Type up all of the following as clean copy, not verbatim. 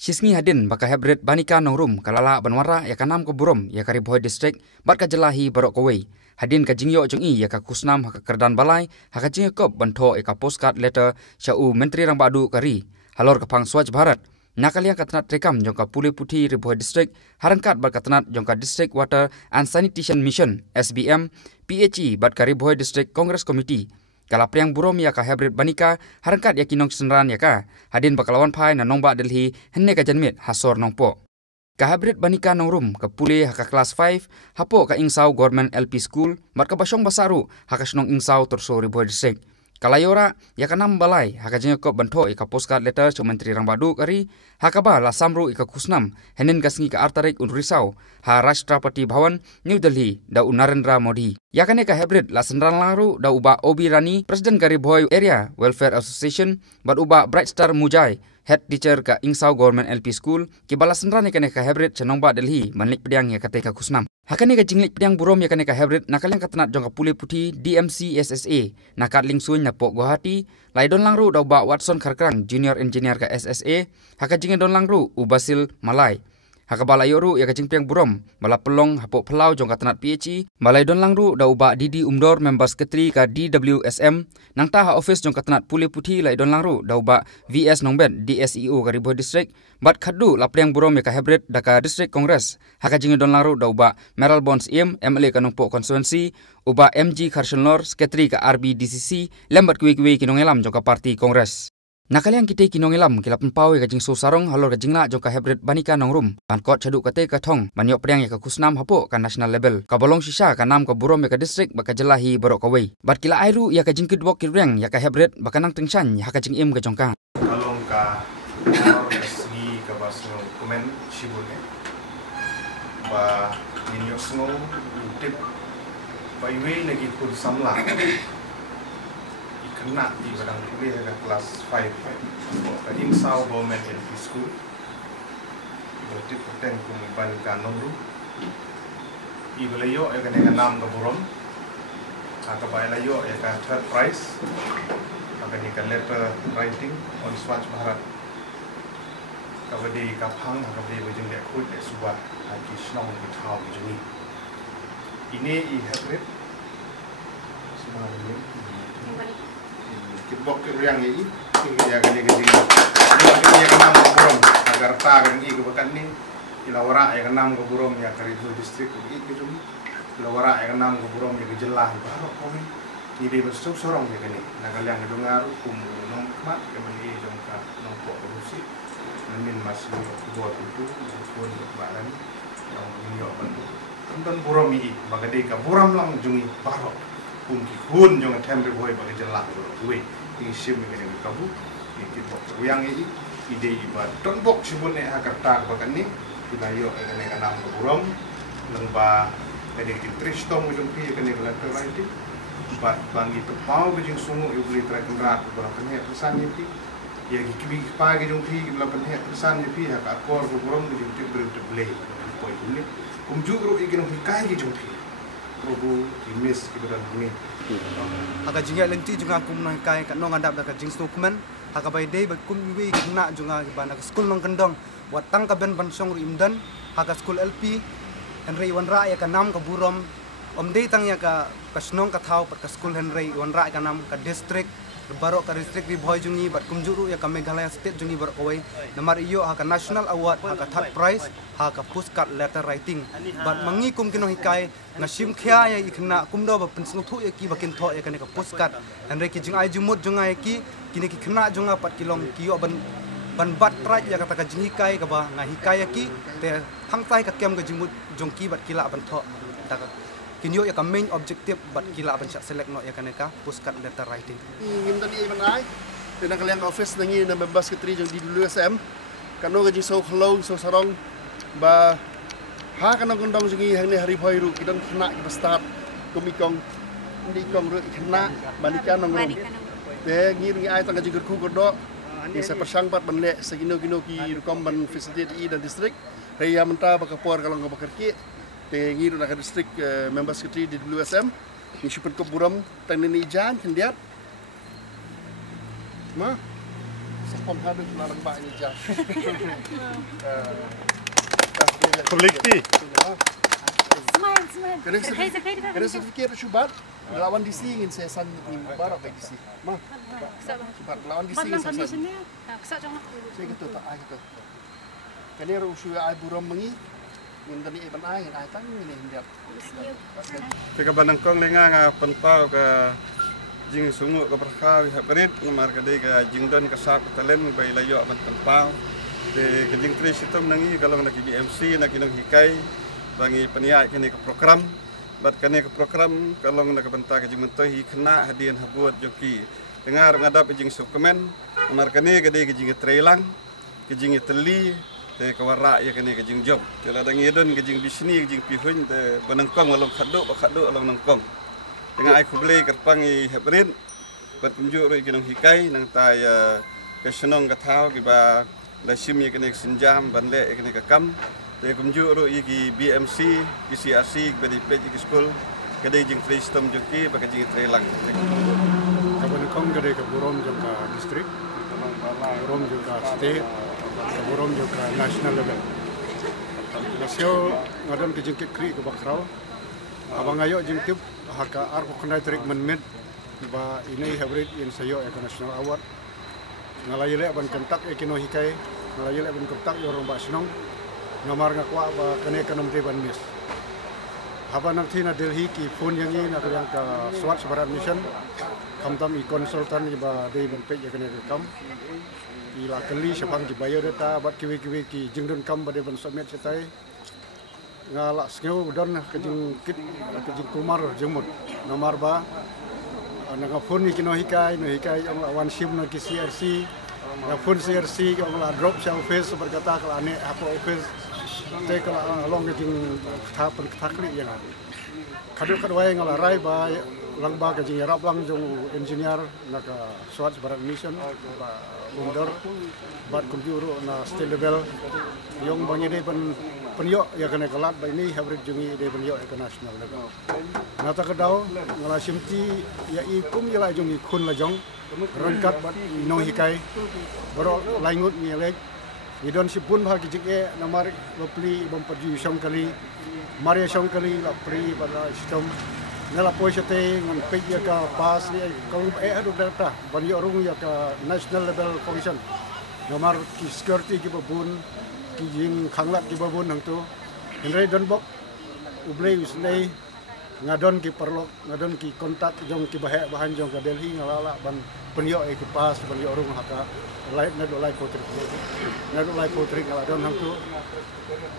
Sisngi hadin baka hybrid banika nongrum kalala banwara ya kanam ko burom ya kari boy district bat ka jelahi barok kawai. Hadin ka jingyo jungi ya ka kusnam haka kerdan balai haka jingyo kop banto ya ka postcard letter syau menteri rang badu kari. Halor ka pang Swachh Bharat. Nakaliang katanat rekam jongka Pule Putih Riboy District harangkat bat katanat jongka District Water and Sanitation Mission SBM PHE bat ka Riboy District Congress Committee. Kala priang burom ya ka hybrid banika harangkat ya kinong senran ya ka hadin bakalawan pai na nongba Delhi henne ka janmit hasor nongpo. Ka hybrid banika nongrum ka Pule haka class 5 hapo ka Ingsaw Government LP School mat ka basyong basaru haka snong Ingsaw Torso Riboy District. Kalayora ya kanam balai haka jengkop banto ika postcard letter sa menteri rang badu kari haka ba la samru ika kusnam henin kasngi ka Artarik un Risau ha Rashtrapati Bhawan New Delhi da Narendra Modi ya kane ka hybrid la senran laru da uba Obi Rani President Gari Boy Area Welfare Association bat uba Bright Star Mujai head teacher ka Ingsaw Government LP School ki bala senran kane ka hybrid chanongba Delhi manlik pediang ya kate ka kusnam. Hakane ka jinglik pediang burom ya kane ka hybrid nakaliang katanat jong ka Pule Putih DMC SSA nakat lingsun na po Guwahati lai don langru da ba Watson Kharkrang Junior Engineer ka SSA haka jinge don langru Ubasil Malai haka bala yoru ya ka jing pediang burom bala pelong hapo pelau jong katanat PHE balai don langru da uba Didi Umdor Member Secretary ka DWSM nang ta ha office jong katanat Pule Putih lai don langru da uba VS Nongben DSEO ka Riboy District bat khaddu la pediang burom ya ka hybrid da ka District Congress haka jinge don langru da uba Meral Bonds MLA ka nongpo constituency uba MG Kharshalnor Secretary ka RBDCC lembat kuwi-kuwi kinongelam jong ka Parti Kongres. Nakaliang kita kinongelam kila penpau ka jing sarong halor ka jingla jong ka hybrid banika nongrum bankot chadu kate ka thong banyok priang ya ka kusnam hapo ka national level ka bolong sisa ka nam ka burom ya ka district baka jelahi borok kawai bat kila airu ya ka jing kidbok kireng ya ka hybrid baka nang tengsan ya ka jing im ka jongka kalong ka sgi ka basno komen shibune ba ninyo sngo tip by way lagi kun samla kena di barang kuliah ke kelas 5 ke Ingsaw Government LP School berarti peteng kumiban kanong ibalayo ya kena enam ke burom atau bailayo ya ka third prize akan ni ka letter writing on Swachh Bharat kabadi kapang kabadi bajing dek kut dek subah haki snong di thau bijuni ini hybrid semua ini kitbok yang ini ya gani gani ini yang enam burom agar ta kan i kebakan ni ilawara yang enam ke burom ya Riboy District i gitu ilawara yang enam ke burom ya jelah baru kau ni dia bersuk sorong ya gani nagal yang dengar kum nong mat kemani jongka nongpok berusi min masih buat itu pun baran yang ini apa tonton burom i bagade ka burom lang jungi baru kum kun jong atem Riboy bagi jelah we ini sim ini kabu ini kitbok yang ini ide iba tonbok sibune akarta bakan ni ilayo ini kanam burom lengba jadi tristong ujung pi kene letter writing bat bangi tepau bijing sungu ibli trakendrat berapa ni pesan ni pi ya gibi pagi jung pi berapa ni pesan ni pi hak akor burom bijing ti berble poi ini kumjugro igin kai jung pi robu dimis kiberan ni haka jingya lenti junga kumna kai ka nong andap da ka jing dokumen haka bai dei ba kum wi gna junga bana ka school nong kendong watang ka ben ban song imdan haka school LP Henry Wanra ya ka nam ka burom dei tang ya ka snong ka thau pat ka school Henry Wanra ka nam ka district barok ka district Riboy jungi bat kumjuru ya ka Meghalaya state jungi barok kawai namar iyo haka national award haka third prize haka postcard letter writing bat mangi kum kino hikai ngasim khya ya ikna kumdo ba pensnu thu ya ki bakin tho ya ka postcard Henry ki jing ai jumut junga ya ki kini ki khna junga pat kilong kiyo ban bat traj ya kata ka jing hikai ka ba nga hikai ya ki te hangtai ka kem ka jingmut jongki bat kila ban tho ta kinyo ya ka main objective bat kila ban select no ya kaneka postcard letter writing ngim tadi man ai dan kalian office nangi na members secretary jong di WSM kano gaji so khlo so sarong ba ha kano gondong jingi hang ni hari Riboy ru kidon kena ki start komikong ndi kong ru kena banika nong te ngir ngi ai tang gaji ku godo ni sa persang pat banle sagino gino ki rukom ban facility dan district raya menta bakapor kalong bakarki te ngiru nak district member secretary di WSM ni syupen ke buram tang ni jan kendiat ma Sepom hadu larang ba ini jah. Kolekti. Kena sertifikat syubat lawan DC ingin saya san ni barak baik DC. Mah. Syubat lawan DC ingin saya san. Saya gitu tak ai gitu. Kani ru syu ai buram mengi minta ni iban ai tang ni hendak. Teka banangkong lenga nga pentau ka jing sungu ka berkah habrit ngamar ka dei ka jingdon ka sak talen bai layo man tempau. Te ka jing tri sitom nangi kalau nak BMC nak kinong hikai bangi peniai kini ke program bat kini ke program kalau nak benta ka jing mentoi kena hadian habuat joki dengar ngadap jing sukemen ngamar kini ka dei ka jing trailang ka jing teli te ka wara ya kini ka jing job tela dangi don ka jing bisni ka jing pihun te banangkong walong khadu along nangkong dengan ai kublei kerpangi habrit bat kunjuk ro kinong hikai nang tai ka senong ka thau ki ba la sim ye kene sinjam banle ye kene kakam te kumju ro iki BMC ki CRC bedi page ki school kade jing free system joki ba jing trelang kaban kong kade ka burom jong ka district burom jong ka state burom jong ka national level nasio ngadon ke jing ke kri ke bakrau abang ayo jing tip haka ar ko kena treatment med ba ini hybrid in sayo international award ngalayele ban kontak ekino hikai ngalayele ban kontak yorong ba sinong ngamar ngakwa ba kene kanom te ban mis haba nang thina Delhi ki phone yang ni nak yang ka Swat Bharat Mission kamtam i consultant ba dei ban pe kene kam ila kali sepang ki biodata bat kiwi ki jingdon kam ba de ban submit setai ngala sneu don ke jing kit ke jing kumar jengmut nomor ba nang phone ni kino hikai no hikai ang wan sim no ki CRC na phone CRC ang la drop sa office berkata kala ane apa office te kala along ke jing thapan thakli yang kadu kadwai ngala rai ba lang ba ke jing rap lang jong engineer na ka Swat Bharat Mission ba undor bat kompuro na state level yung bangi de penyo ya kena kelat ba ini hybrid jungi de penyo international level nata kedau ngala simti ya ikum ya la jungi kun la jong rangkat bat no hikai bro laingut ni lek idon sipun bha kijik e namar bapli bom perju songkali maria songkali la pri pada sistem nela poisate ngan pe ya ka pas ni kau adu data ban yo rung ya ka national level commission namar ki security ki babun ki jing khanglat ki babun nang tu henry don bok ublei usnei ngadon ki perlok ngadon ki kontak jong ki bahan jong ka Delhi ngalala ban penyo e ki pas ban yo rung haka live na do live potrik ngala don hang tu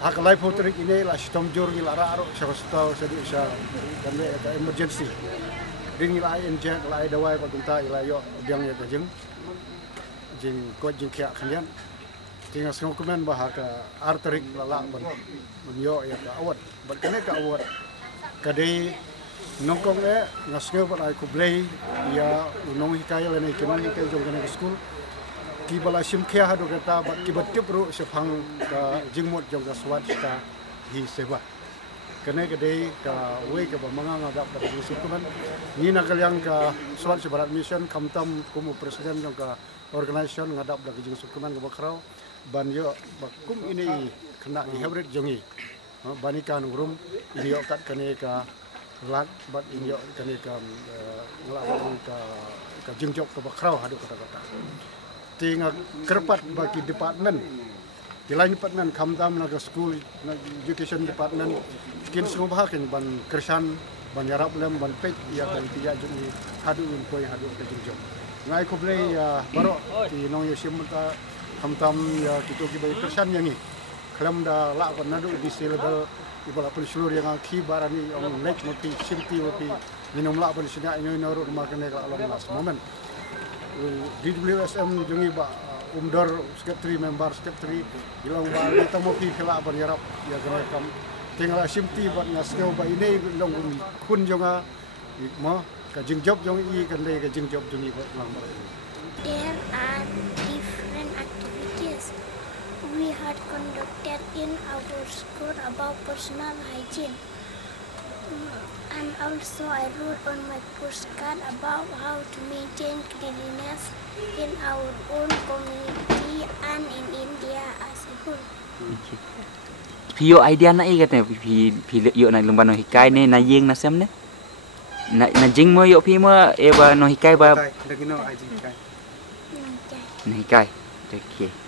haka live potrik ini la sistem jur ngila aro sa sedi sa dan ka emergency ding ila inject la dawai pa tunta ila yo biang ya ka jing ko jing kya khanyan tinga song komen bah ka arterik lala ban yo ya ka awat ban kene ka awat kadai nongkong e ngasnge ba ai kublei ya unong hikai le nei kenon hikai jong kana school ki bala sim khya hadu kata ba ki batip ru sephang ka jingmot jong ka Swat sta hi seba kene kadai ka we ka ba manga ngadap ba sukuman ni nakalyang ka Swat Bharat Mission kamtam kumu presiden jong ka organisation ngadap da jing sukuman ka bakrau ban yo bakum ini kena di hybrid jongi banikan urum ini yo kat kene ka lat bat ini yo kene ka ngelawan ka jingjok ka bakrau hadu kata-kata tinga kerpat bagi department di lain department kamtam na school na education department kin subahaken ban kersan ban yarap lem ban pek ya kan tiya juni hadu impoi hadu ka jingjok ngai ko blei baro ti nong yo simta kamtam ya kitu ki bai kersan yang ni klam da la ban nadu di level ibala seluruh yang ki barani on next moti simti moti minum la ban sina ino ino rumah kene ka along last moment DWSM jungi ba umdor secretary member secretary ilang ba kita mo pi kala ban yarap ya kene kam tinggal simti ban ngasneu ba ini long kun jonga mo ka jingjob jong I kan le ka jingjob jungi ba lang ba there are different activities we had conducted in our school about personal hygiene. And also I wrote on my postcard about how to maintain cleanliness in our own community and in India as a whole. Pio idea na i kata pi yo na lumba no hikai ne na yeng na sem ne. Na jing mo yo pi mo e ba no hikai ba Dagino ai jing kai. Okay. na hikai. Okay.